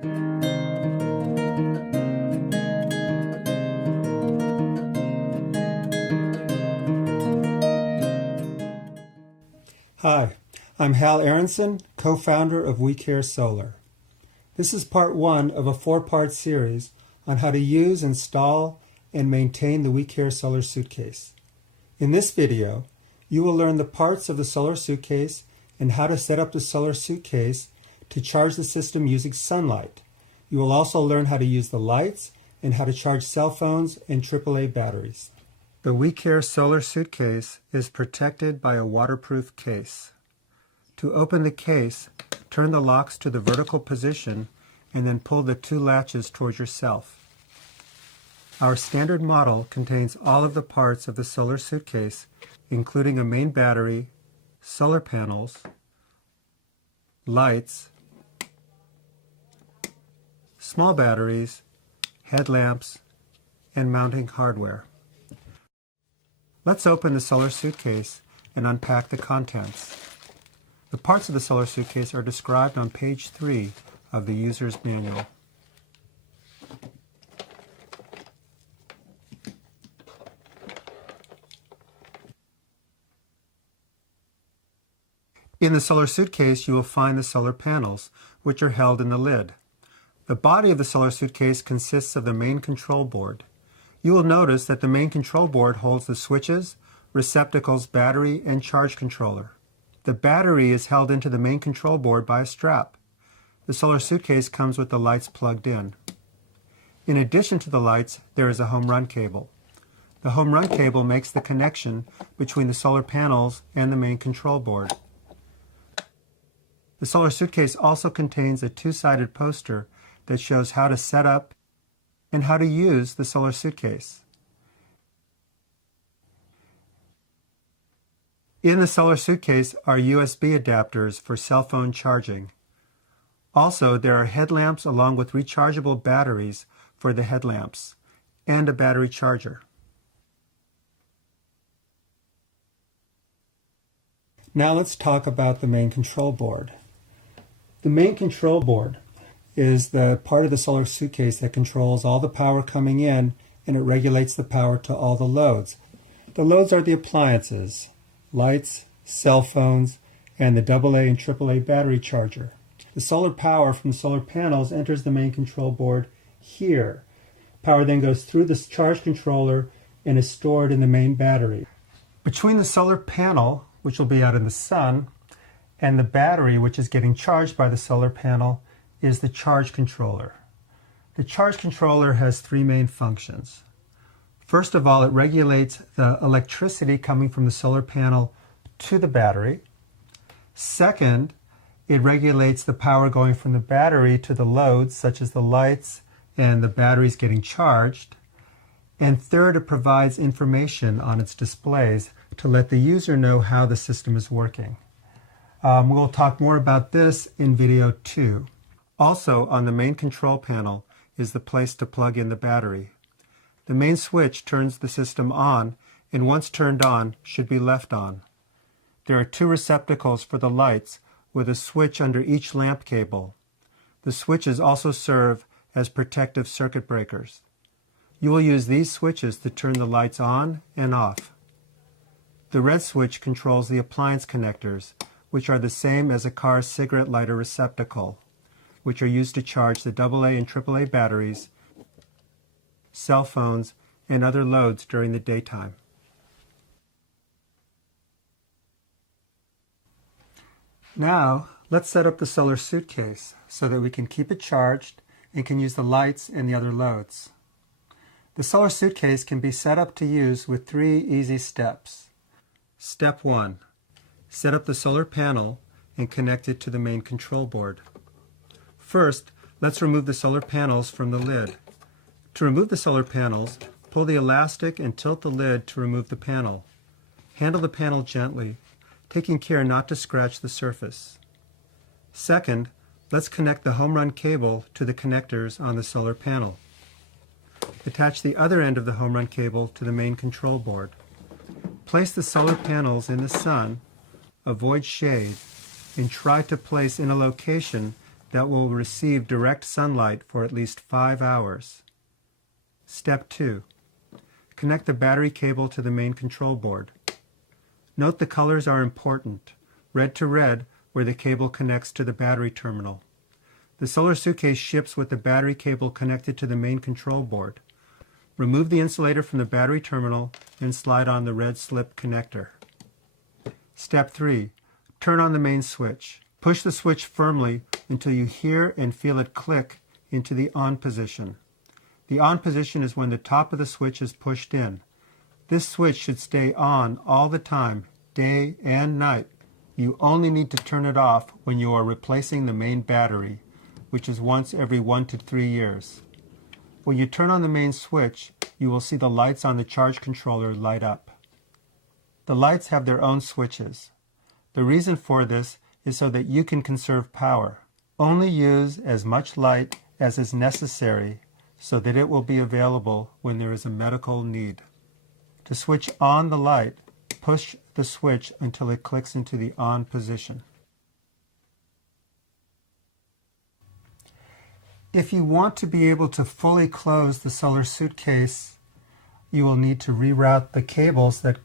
Hi, I'm Hal Aronson, co-founder of We Care Solar. This is part one of a four-part series on how to use, install, and maintain the We Care Solar suitcase. In this video, you will learn the parts of the solar suitcase and how to set up the solar suitcase to charge the system using sunlight. You will also learn how to use the lights and how to charge cell phones and AAA batteries. The We Care Solar suitcase is protected by a waterproof case. To open the case, turn the locks to the vertical position and then pull the two latches towards yourself. Our standard model contains all of the parts of the solar suitcase, including a main battery, solar panels, lights, small batteries, headlamps, and mounting hardware. Let's open the solar suitcase and unpack the contents. The parts of the solar suitcase are described on page 3 of the user's manual. In the solar suitcase, you will find the solar panels, which are held in the lid. The body of the solar suitcase consists of the main control board. You will notice that the main control board holds the switches, receptacles, battery, and charge controller. The battery is held into the main control board by a strap. The solar suitcase comes with the lights plugged in. In addition to the lights, there is a home run cable. The home run cable makes the connection between the solar panels and the main control board. The solar suitcase also contains a two-sided poster that shows how to set up and how to use the solar suitcase. In the solar suitcase are USB adapters for cell phone charging. Also, there are headlamps along with rechargeable batteries for the headlamps and a battery charger. Now let's talk about the main control board. The main control board is the part of the solar suitcase that controls all the power coming in, and it regulates the power to all the loads. The loads are the appliances, lights, cell phones, and the AA and AAA battery charger. The solar power from the solar panels enters the main control board here. Power then goes through the charge controller and is stored in the main battery. Between the solar panel, which will be out in the sun, and the battery, which is getting charged by the solar panel, is the charge controller. The charge controller has three main functions. First of all, it regulates the electricity coming from the solar panel to the battery. Second, it regulates the power going from the battery to the loads, such as the lights and the batteries getting charged. And third, it provides information on its displays to let the user know how the system is working. We'll talk more about this in video 2. Also, on the main control panel is the place to plug in the battery. The main switch turns the system on, and once turned on, should be left on. There are two receptacles for the lights with a switch under each lamp cable. The switches also serve as protective circuit breakers. You will use these switches to turn the lights on and off. The red switch controls the appliance connectors, which are the same as a car's cigarette lighter receptacle, which are used to charge the AA and AAA batteries, cell phones, and other loads during the daytime. Now, let's set up the solar suitcase so that we can keep it charged and can use the lights and the other loads. The solar suitcase can be set up to use with 3 easy steps. Step 1. Set up the solar panel and connect it to the main control board. First, let's remove the solar panels from the lid. To remove the solar panels, pull the elastic and tilt the lid to remove the panel. Handle the panel gently, taking care not to scratch the surface. Second, let's connect the home run cable to the connectors on the solar panel. Attach the other end of the home run cable to the main control board. Place the solar panels in the sun, avoid shade, and try to place in a location that will receive direct sunlight for at least 5 hours. Step 2. Connect the battery cable to the main control board. Note the colors are important. Red to red where the cable connects to the battery terminal. The solar suitcase ships with the battery cable connected to the main control board. Remove the insulator from the battery terminal and slide on the red slip connector. Step 3. Turn on the main switch. Push the switch firmly until you hear and feel it click into the on position. The on position is when the top of the switch is pushed in. This switch should stay on all the time, day and night. You only need to turn it off when you are replacing the main battery, which is once every 1 to 3 years. When you turn on the main switch, you will see the lights on the charge controller light up. The lights have their own switches. The reason for this is so that you can conserve power. Only use as much light as is necessary so that it will be available when there is a medical need. To switch on the light, push the switch until it clicks into the on position. If you want to be able to fully close the solar suitcase, you will need to reroute the cables that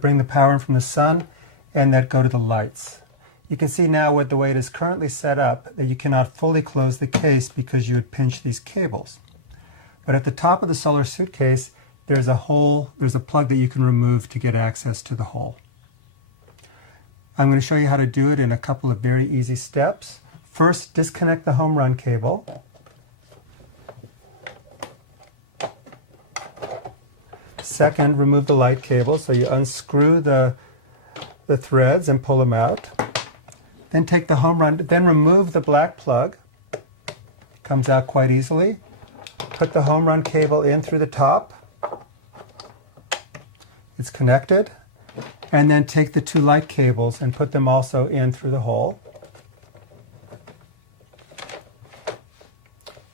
bring the power in from the sun and that go to the lights. You can see now with the way it is currently set up that you cannot fully close the case because you would pinch these cables. But at the top of the solar suitcase, there's a plug that you can remove to get access to the hole. I'm going to show you how to do it in a couple of very easy steps. First, disconnect the home run cable. Second, remove the light cable. So you unscrew the threads and pull them out. Then take the home run, then remove the black plug. Comes out quite easily. Put the home run cable in through the top. It's connected. And then take the 2 light cables and put them also in through the hole.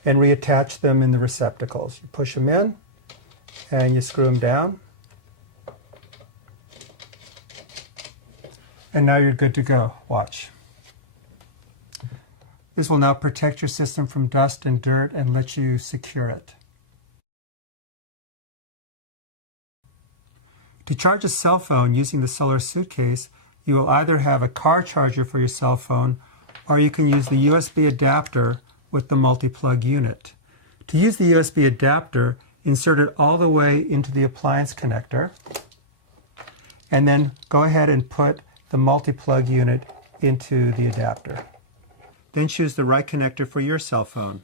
And reattach them in the receptacles. You push them in and you screw them down. And now you're good to go. Watch. This will now protect your system from dust and dirt and let you secure it. To charge a cell phone using the solar suitcase, you will either have a car charger for your cell phone or you can use the USB adapter with the multi-plug unit. To use the USB adapter, insert it all the way into the appliance connector and then go ahead and put the multi-plug unit into the adapter. Then choose the right connector for your cell phone.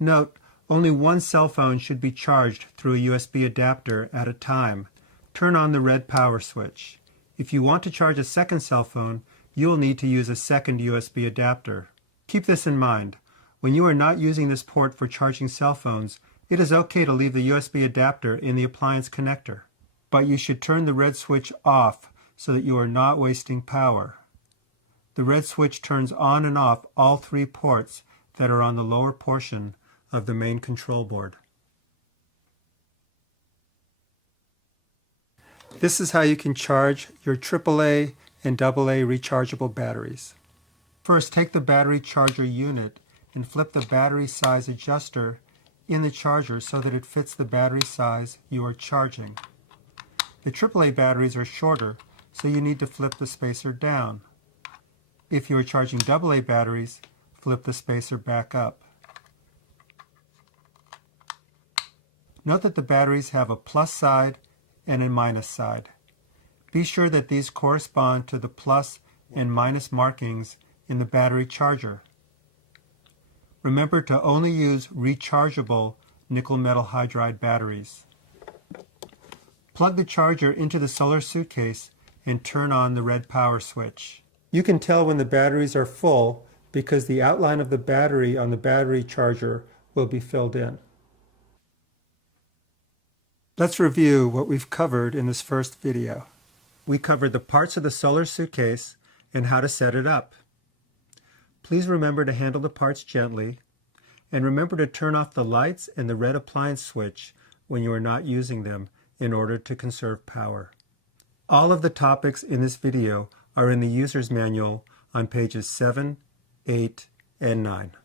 Note, only one cell phone should be charged through a USB adapter at a time. Turn on the red power switch. If you want to charge a second cell phone, you will need to use a second USB adapter. Keep this in mind. When you are not using this port for charging cell phones, it is okay to leave the USB adapter in the appliance connector. But you should turn the red switch off so that you are not wasting power. The red switch turns on and off all 3 ports that are on the lower portion of the main control board. This is how you can charge your AAA and AA rechargeable batteries. First, take the battery charger unit and flip the battery size adjuster in the charger so that it fits the battery size you are charging. The AAA batteries are shorter, so you need to flip the spacer down. If you are charging AA batteries, flip the spacer back up. Note that the batteries have a plus side and a minus side. Be sure that these correspond to the plus and minus markings in the battery charger. Remember to only use rechargeable nickel metal hydride batteries. Plug the charger into the solar suitcase and turn on the red power switch. You can tell when the batteries are full because the outline of the battery on the battery charger will be filled in. Let's review what we've covered in this first video. We covered the parts of the solar suitcase and how to set it up. Please remember to handle the parts gently, and remember to turn off the lights and the red appliance switch when you are not using them in order to conserve power. All of the topics in this video are in the user's manual on pages 7, 8, N9.